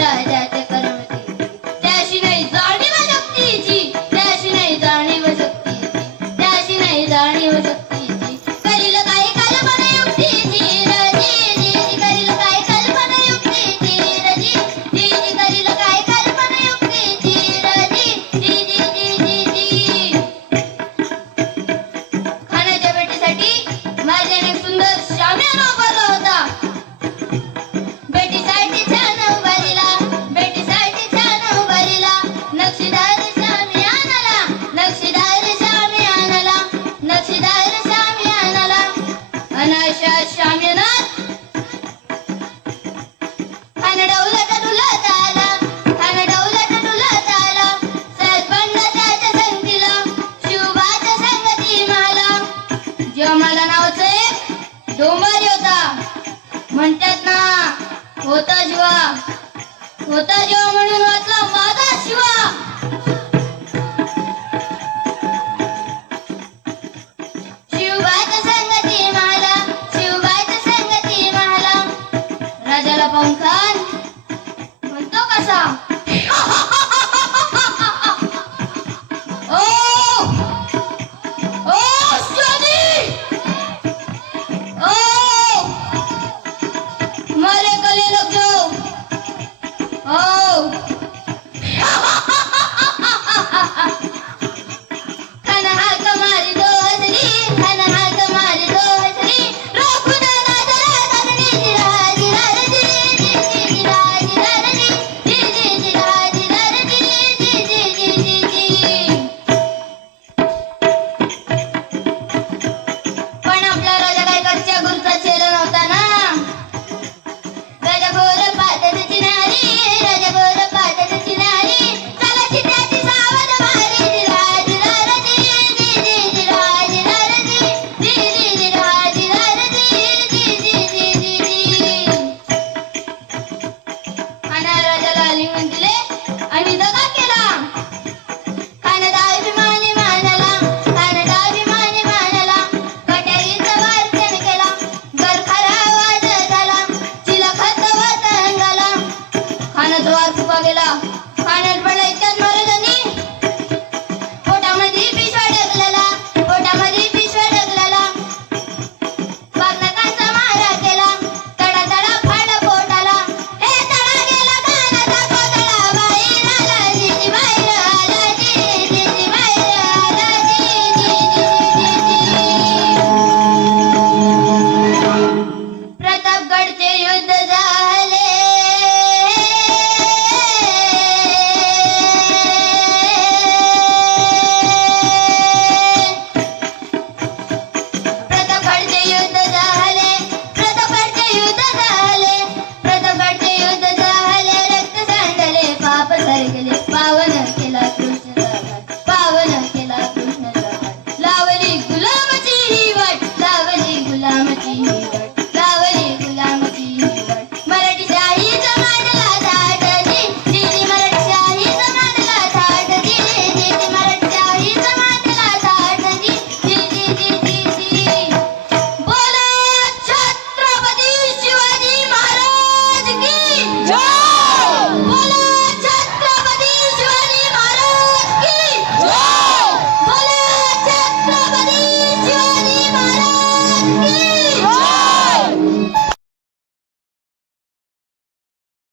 राजा कर होता जीवा होता जीवा म्हणून वाचला माझा शिवा